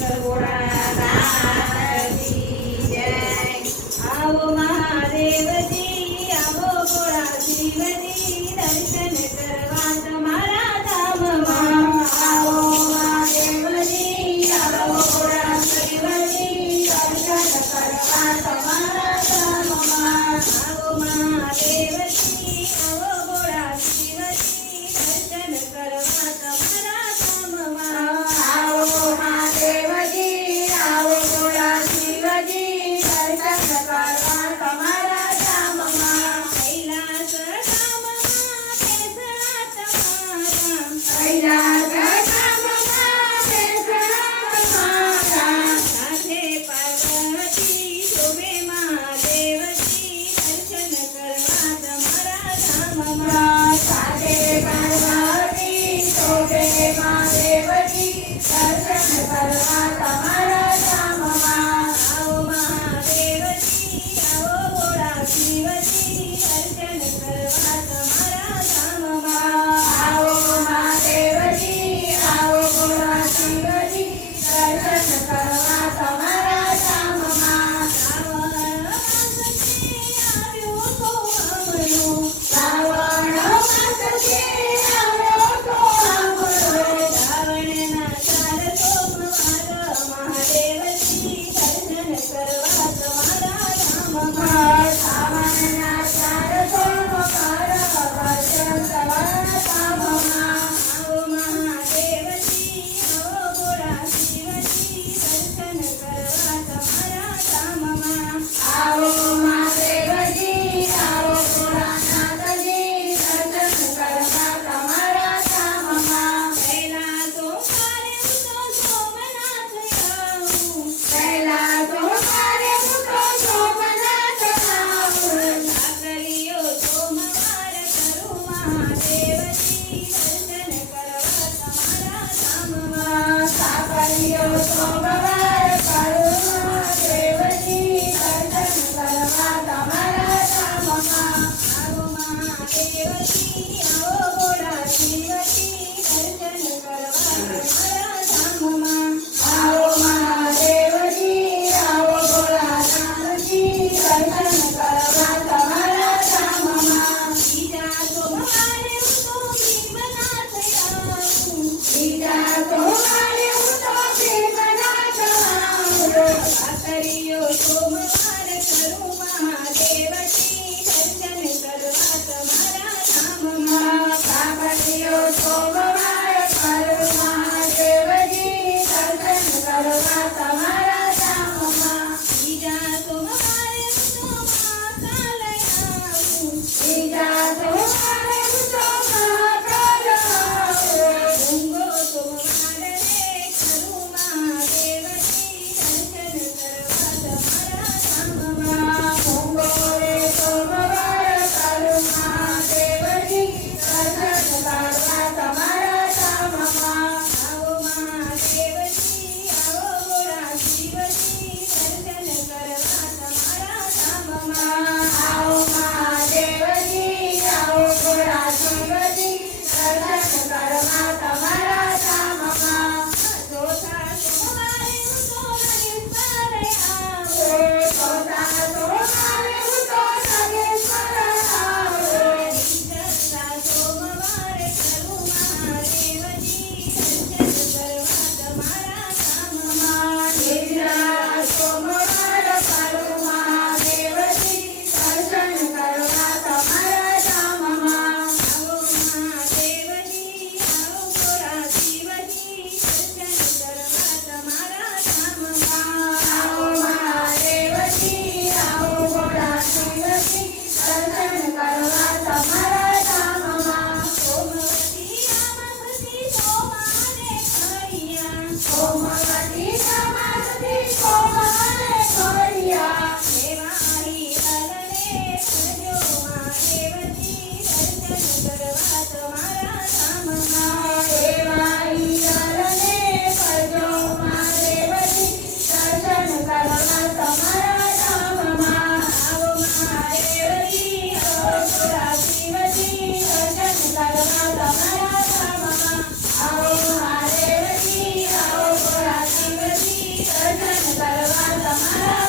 શંકર ભોળાનાથની જય। આવો મહાદેવજી આવો ભોળા શિવજી દર્શન કરવા તમારા ધામમાં। આવો મહાદેવજી આવો ભોળા શિવજી દર્શન કરવા તમારા ધામમાં। આવો મહાદેવજી આવો ભોળા શિવજી દર્શન કરવા તમારા ધામમાં। આવો મહાદેવજી આવો ભોળા શિવજી દર્શન કરવા તમારા ધામમાં। કૈલાસ ધામમાં બેસણા તમારા, કૈલાસ ધામમાં બેસણા તમારા। સાથે પાર્વતી શોભે મહાદેવજી દર્શન કરવા તમારા ધામમાં। સાથે પાર્વતી શોભે મહાદેવજી દર્શન કરવા તમારા ધામમાં। આવો મહાદેવજી આવો ભોળા શિવજી દર્શન કરવા તમારા ધામમાં। આવો મહાદેવજી આવો ભોળા શિવજી દર્શન કરવા તમારા ધામમાં। શ્રાવણ માસથી આવ્યો તો અમરો, શ્રાવણ માસથી આવ્યો તો અમરો। શ્રાવણના ચાર સોમવાર મહાદેવજી દર્શન કરવા તમારા ધામમાં। શ્રાવણના ચાર સોમવાર દર્શન કરવા ધામમાં। આવો મહાદેવજી આવો ભોળા શિવજી દર્શન કરવા તમારા ધામમાં। આવો મહાદેવજી આવો ભોળાનાથજી દર્શન કરવા તમારા ધામમાં। પહેલા સોમવારે હું તો સોમનાથ આવું, પહેલા સોમવારે હું તો સોમનાથ આવું। સાકરીયો સોમવાર કરું મહાદેવજી દર્શન કરવા તમારા ધામમાં। સાકરીયો સોમવાર કરું મહાદેવજી દર્શન કરવા તમારા ધામમાં। આવો મહાદેવજી આવો ભોળા શિવજી દર્શન કરવા તમારા ધામમાં। આવો મહાદેવજી આવો ભોળાનાથજી દર્શન કરવા તમારા ધામમાં। બીજા સોમવારે હું તો ભીમનાથ આવું, બીજા સોમવારે હું તો ભીમનાથ આવું। સાકરીયો સોમવાર કરું મહાદેવજી દર્શન કરવા તમારા ધામમાં। સાકરીયો સોમવાર કરું મહાદેવજી દર્શન કરવા તમારા ધામમાં। બીજા સોમવારે હું તો મહાકાલ આવું, બીજા સોમવારે હું તો મહાકાલ આવું। ડુંગો સોમવાર રે કરું મહાદેવજી દર્શન કરવા તમારા ધામમાં। ડુંગો રે સોમવાર કરું મહાદેવજી દર્શન કરવા તમારા કરવા તમારા